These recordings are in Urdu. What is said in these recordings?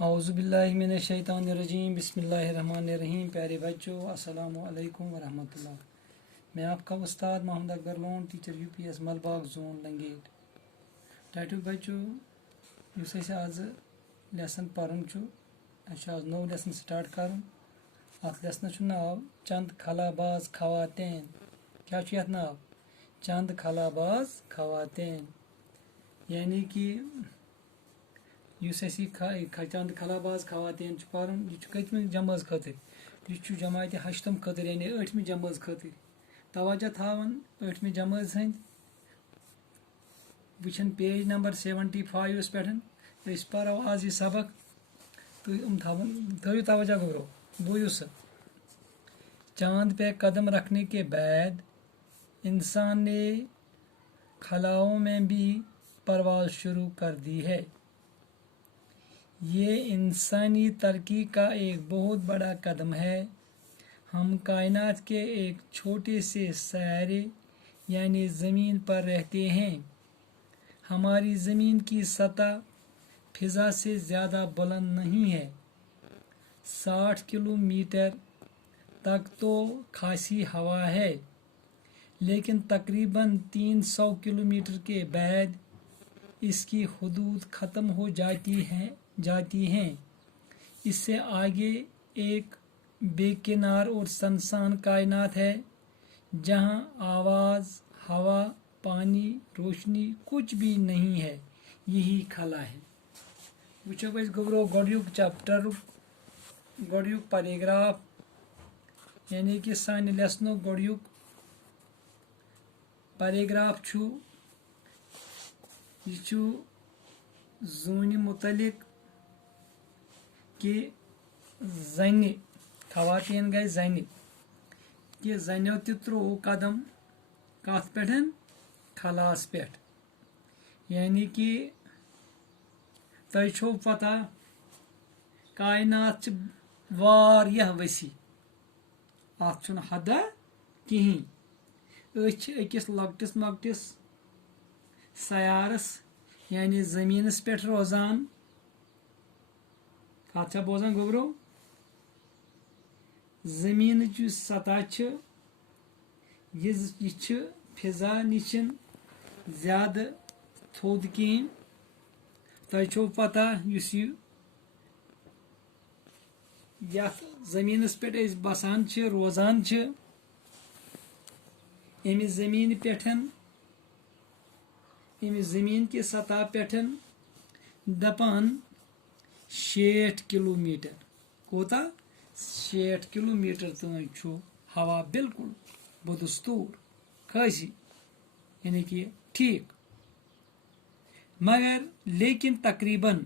اعوذ باللہ من الشیطان الرجیم بسم اللہ الرحمن الرحیم. پیارے بچوں السلام علیکم ورحمۃ اللہ. میں آپ کا استاد Muhammad Akbar Lone teacher U P S Malbagh zone Langate. ٹائٹو بچوں اس آز لیسن پرن آز نو لیسن سٹارٹ کرن. ات لیسنس ناو چند خلاباز خواتین. کیا یتھ ناو؟ چند خلاباز خواتین. یعنی کہ اس چند خلاباز خواتین پرن یہ کتم جماعت خاطر یہ جماعت ہشتم خاطر یعنی 8 جماعت خاطر. توجہ تھاون 8 جماعت ہند وچن پیج نمبر 75 پہ پرو آز یہ سبق تھو توجہ گبرو بوزو سا. چاند پہ قدم رکھنے کے بعد انسان نے خلاؤں میں بھی پرواز شروع کر دی ہے. یہ انسانی ترقی کا ایک بہت بڑا قدم ہے. ہم کائنات کے ایک چھوٹے سے سیارے یعنی زمین پر رہتے ہیں. ہماری زمین کی سطح فضا سے زیادہ بلند نہیں ہے. 60 کلومیٹر تک تو خاصی ہوا ہے، لیکن تقریباً 300 کلومیٹر کے بعد اس کی حدود ختم ہو جاتی ہیں. اس سے آگے ایک بے کنار اور سنسان کائنات ہے جہاں آواز، ہوا، پانی، روشنی کچھ بھی نہیں ہے. یہی خلا ہے. وچو گبرو گوڈیک چیپٹر گوڈیک پیراگراف یعنی کہ سانہ لیسنو گوڈیک پیراگراف یہ زونہ متعلق کہ زنہ خواتین گئی زنہ کہ زنیو تہ ترو قدم کت پہ خلاس پہ. یعنی کہ تہ چھو پتہ کائنات واریاہ وسیع ات چھن حدہ کہین. أکس لۄکٹس مۄکٹس سیارس یعنی زمینس پہ روزان. کت چھا بوزان گوبرو؟ زمین سطح یہ فضا نش زیادہ تھوٚد کہین. تۄہہ چھو پتہ یُس یتھ زمینس پہ بسان روزان امہ زمین پہ امہ زمین کی سطح پہ دپان 60 کلومیٹر. کوتا؟ 60 کلومیٹر تان ہوا بالکل بدستور خاصی یعنی کہ ٹھیک. مگر لیکن تقریباً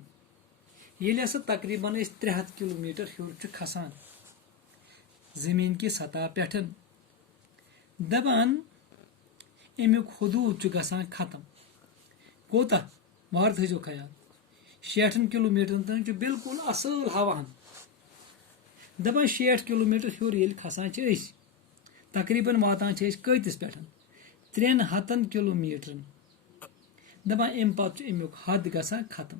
ییٚلہِ ہسا تقریباً 300 کلومیٹر ہیوٚر کھسان زمین کی سطح پہ دپان امیُک حدوٗد گژھان ختم. کوتاہ؟ وار تھٲیزیو خیال 60 کلومیٹرن تام بالکل اصل ہوا. دپان 60 کلومیٹر ہیوٚر ییٚلہِ کھسان أسۍ تقریباً واتان کۭتِس پٮ۪ٹھ 300 کلومیٹرن. دپان امہِ پتہٕ امیُک حد گژھان ختم.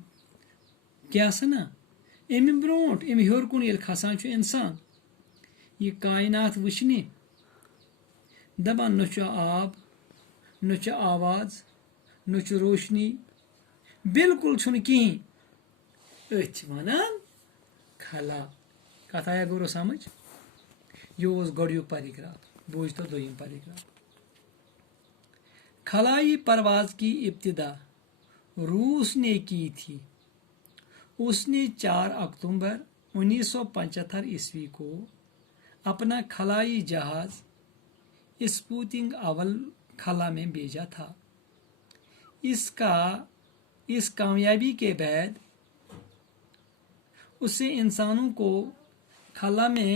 کیٛاہ سا نا امہِ برونٛٹھ امہِ ہیوٚر کُن ییٚلہِ کھسان انسان یہ کائنات وٕچھنہِ دپان نہ چھُ آب، نہ چھُ آواز، نہ چھُ روشنی، بالکل چھُنہٕ کہین. أتھۍ چھِ ونان خلا. کتھ آیا گورو سمجھ؟ یہ اوس گۄڈنیُک پیراگراف. بوٗزۍ تو دوٚیِم پیراگراف. خلائی پرواز کی ابتدا روس نے کی تھی. اس نے 4 اکتوبر 1975 عیسوی کو اپنا خلائی جہاز اسپوتنک اول خلا میں بھیجا تھا. اس کامیابی کے بعد اسے انسانوں کو خلا میں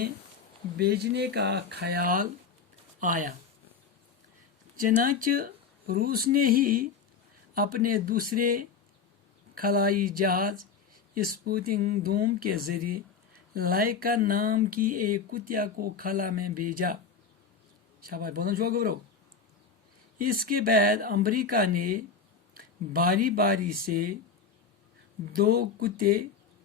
بھیجنے کا خیال آیا. چنانچہ روس نے ہی اپنے دوسرے خلائی جہاز اسپوتنک 2 کے ذریعے لائکا نام کی ایک کتیا کو خلا میں بھیجا. شاباش بولنا چھو گبرو. اس کے بعد امریکہ نے باری باری سے 2 کتے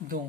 2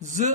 2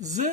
2